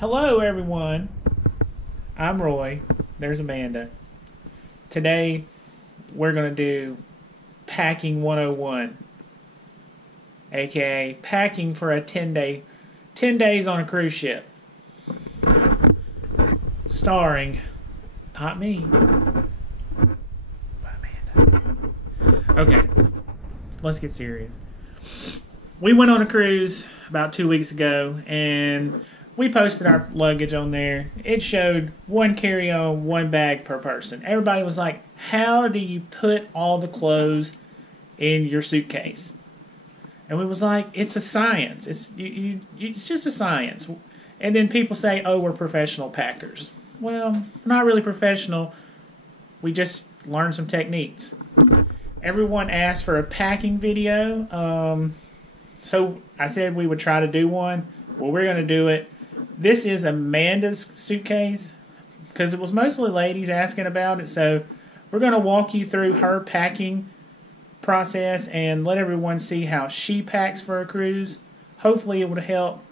Hello everyone, I'm Roy, there's Amanda. Today we're going to do Packing 101, aka packing for a 10 days on a cruise ship. Starring, not me, but Amanda. Okay, let's get serious. We went on a cruise about 2 weeks ago and we posted our luggage on there. It showed one carry-on, one bag per person. Everybody was like, how do you put all the clothes in your suitcase? And we was like, it's a science. It's just a science. And then people say, oh, we're professional packers. Well, we're not really professional. We just learned some techniques. Everyone asked for a packing video. So I said we would try to do one. Well, we're going to do it. This is Amanda's suitcase because it was mostly ladies asking about it. So we're going to walk you through her packing process and let everyone see how she packs for a cruise. Hopefully it would help.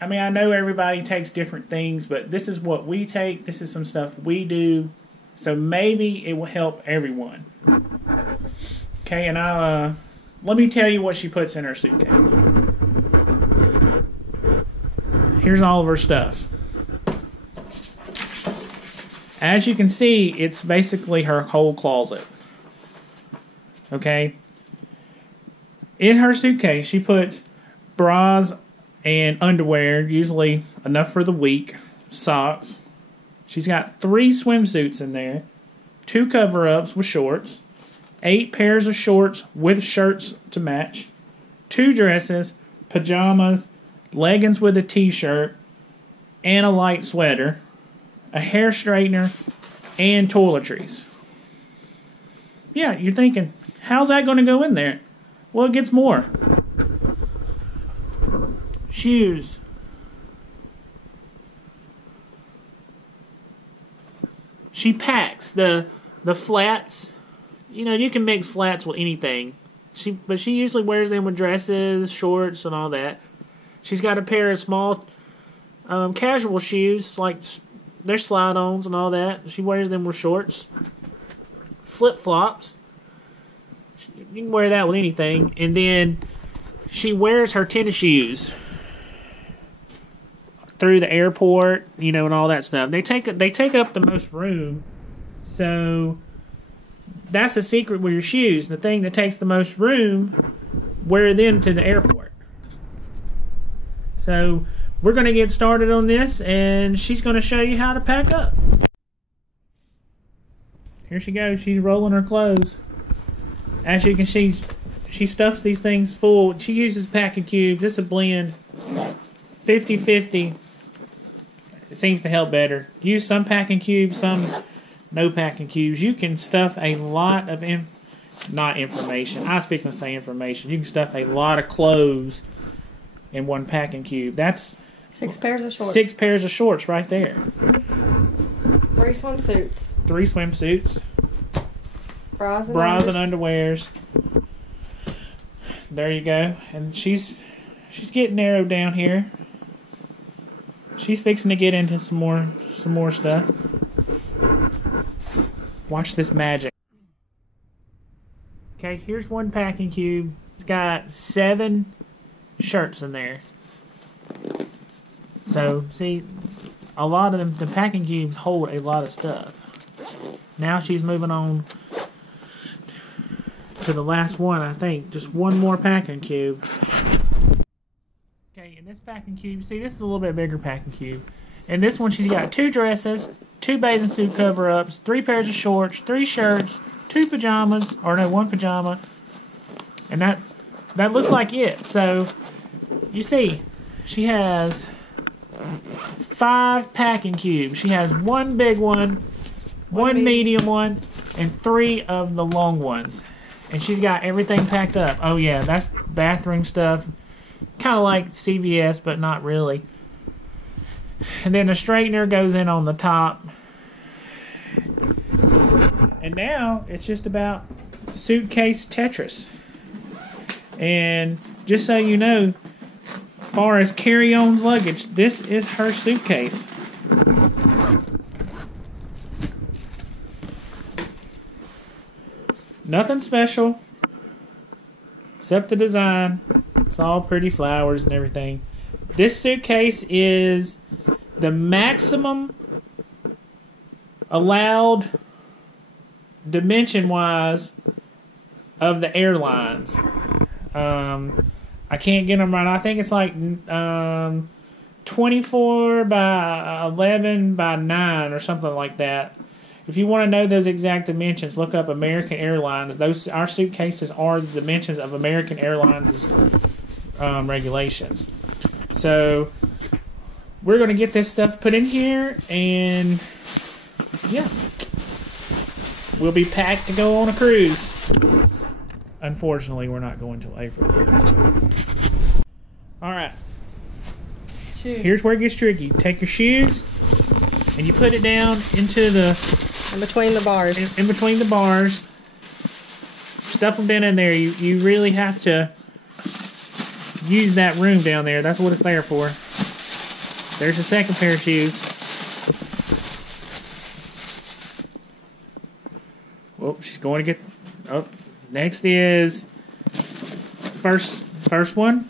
I mean, I know everybody takes different things, but this is what we take. This is some stuff we do. So maybe it will help everyone. Okay, and let me tell you what she puts in her suitcase. Here's all of her stuff. As you can see, it's basically her whole closet. Okay? In her suitcase, she puts bras and underwear, usually enough for the week, socks. She's got 3 swimsuits in there, 2 cover-ups with shorts, 8 pairs of shorts with shirts to match, 2 dresses, pajamas, leggings with a t-shirt, and a light sweater, a hair straightener, and toiletries. Yeah, you're thinking, how's that going to go in there? Well, it gets more. Shoes. She packs the flats. You know, you can mix flats with anything. But she usually wears them with dresses, shorts, and all that. She's got a pair of small casual shoes, like they're slide-ons and all that. She wears them with shorts. Flip-flops. You can wear that with anything. And then she wears her tennis shoes through the airport, you know, and all that stuff. They take up the most room. So that's the secret with your shoes. The thing that takes the most room, wear them to the airport. So we're going to get started on this, and she's going to show you how to pack up. Here she goes. She's rolling her clothes. As you can see, she stuffs these things full. She uses packing cubes. This is a blend. 50-50. It seems to help better. Use some packing cubes, some no packing cubes. You can stuff a lot of not information. I was fixing to say information. You can stuff a lot of clothes in one packing cube. That's 6 pairs of shorts. 6 pairs of shorts right there. 3 swimsuits. 3 swimsuits. Bras and underwears. There you go. And she's getting narrowed down here. She's fixing to get into some more stuff. Watch this magic. Okay, here's one packing cube. It's got 7 shirts in there. So, see, a lot of them, the packing cubes hold a lot of stuff. Now she's moving on to the last one, I think. Just one more packing cube. Okay, in this packing cube, see, this is a little bit bigger packing cube. In this one, she's got 2 dresses, 2 bathing suit cover-ups, 3 pairs of shorts, 3 shirts, 2 pajamas, or no, 1 pajama. And that looks like it. So, you see, she has 5 packing cubes. She has 1 big one, 1 medium one, and 3 of the long ones. And she's got everything packed up. Oh yeah, that's bathroom stuff. Kind of like CVS, but not really. And then the straightener goes in on the top. And now it's just about suitcase Tetris. And just so you know, far as carry-on luggage, this is her suitcase. Nothing special, except the design. It's all pretty flowers and everything. This suitcase is the maximum allowed dimension-wise of the airlines. I can't get them right. I think it's like 24 by 11 by 9 or something like that. If you want to know those exact dimensions, look up American Airlines. Our suitcases are the dimensions of American Airlines regulations. So we're going to get this stuff put in here, and yeah, we'll be packed to go on a cruise. Unfortunately, we're not going till April. All right. Shoes. Here's where it gets tricky. Take your shoes and you put it down into the... In between the bars. In between the bars. Stuff them down in there. You really have to use that room down there. That's what it's there for. There's the second pair of shoes. Oh, she's going to get... Oh, next is... First one.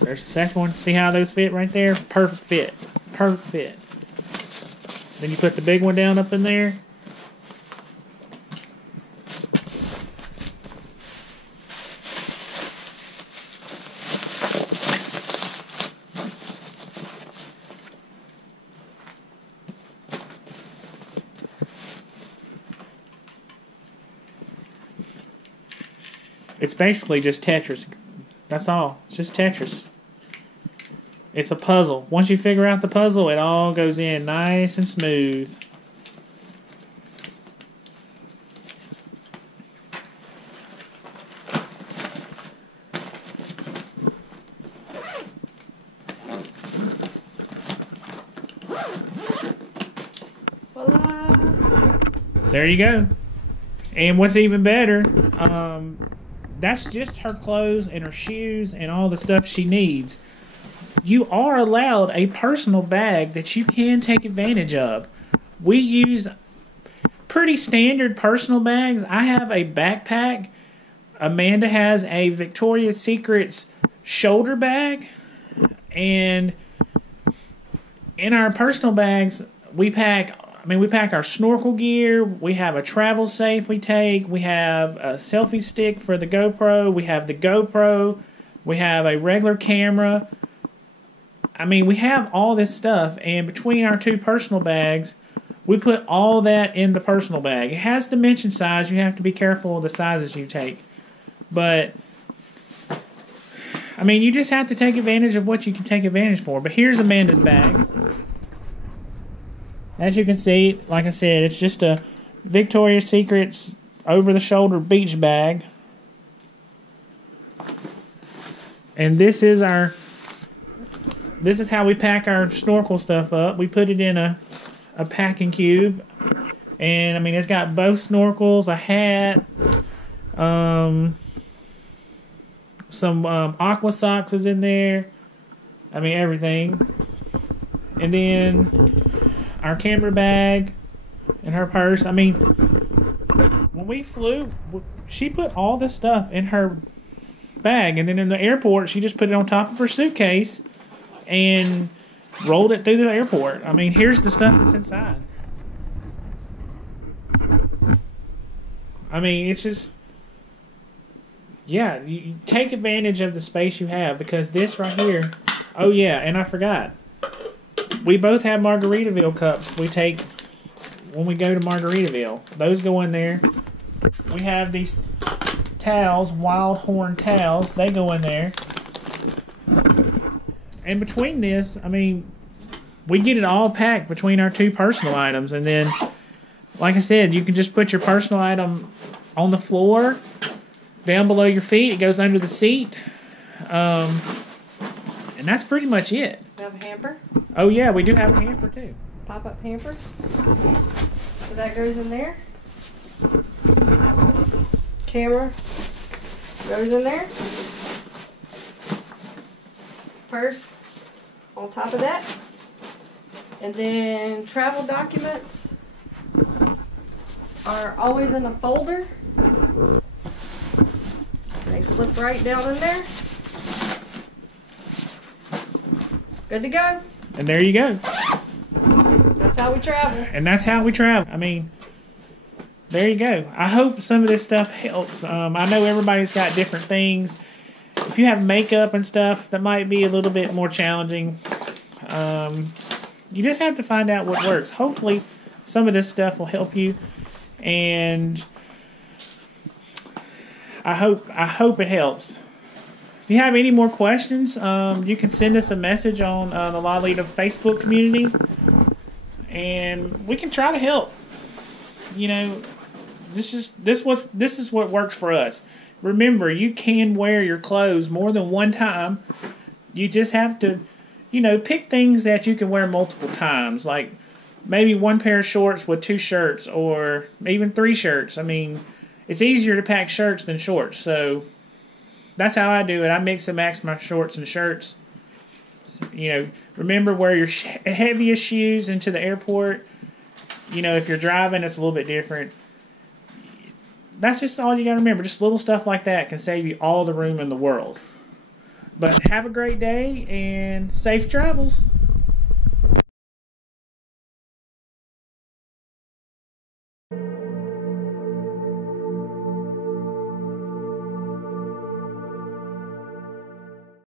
There's the second one. See how those fit right there? Perfect fit. Perfect fit. Then you put the big one down up in there. It's basically just Tetris. That's all. It's just Tetris. It's a puzzle. Once you figure out the puzzle, it all goes in nice and smooth. Voila. There you go. And what's even better, that's just her clothes and her shoes and all the stuff she needs. You are allowed a personal bag that you can take advantage of. We use pretty standard personal bags. I have a backpack. Amanda has a Victoria's Secret's shoulder bag. And in our personal bags, we pack our snorkel gear. We have a travel safe we take. We have a selfie stick for the GoPro. We have the GoPro. We have a regular camera. I mean, we have all this stuff, and between our two personal bags, we put all that in the personal bag. It has dimension size. You have to be careful of the sizes you take. But, I mean, you just have to take advantage of what you can take advantage for. But here's Amanda's bag. As you can see, like I said, it's just a Victoria's Secret's over-the-shoulder beach bag. And this is how we pack our snorkel stuff up. We put it in a packing cube. And, I mean, it's got both snorkels, a hat, some aqua socks is in there. I mean, everything. And then our camera bag and her purse. I mean, when we flew, she put all this stuff in her bag. And then in the airport, she just put it on top of her suitcase and rolled it through the airport. I mean, here's the stuff that's inside. I mean, it's just... Yeah, you take advantage of the space you have, because this right here... Oh, yeah, and I forgot. We both have Margaritaville cups we take when we go to Margaritaville. Those go in there. We have these towels, wild horn towels. They go in there. And between this, I mean, we get it all packed between our two personal items. And then, like I said, you can just put your personal item on the floor, down below your feet. It goes under the seat. And that's pretty much it. You have a hamper? Oh, yeah, we do have a hamper, too. Pop-up hamper? So that goes in there. Camera goes in there. purse on top of that. And then travel documents are always in a folder. They slip right down in there. Good to go. And there you go. That's how we travel. And that's how we travel. I mean, there you go. I hope some of this stuff helps. I know everybody's got different things. If you have makeup and stuff, that might be a little bit more challenging. You just have to find out what works. Hopefully, some of this stuff will help you. And I hope it helps. If you have any more questions, you can send us a message on the Lolita Facebook community, and we can try to help. You know, this is what works for us. Remember, you can wear your clothes more than one time. You just have to, you know, pick things that you can wear multiple times, like maybe one pair of shorts with 2 shirts, or even 3 shirts. I mean, it's easier to pack shirts than shorts, so that's how I do it. I mix and match my shorts and shirts. You know, remember, wear your heaviest shoes into the airport. You know, if you're driving, it's a little bit different. That's just all you got to remember. Just little stuff like that can save you all the room in the world. But have a great day and safe travels.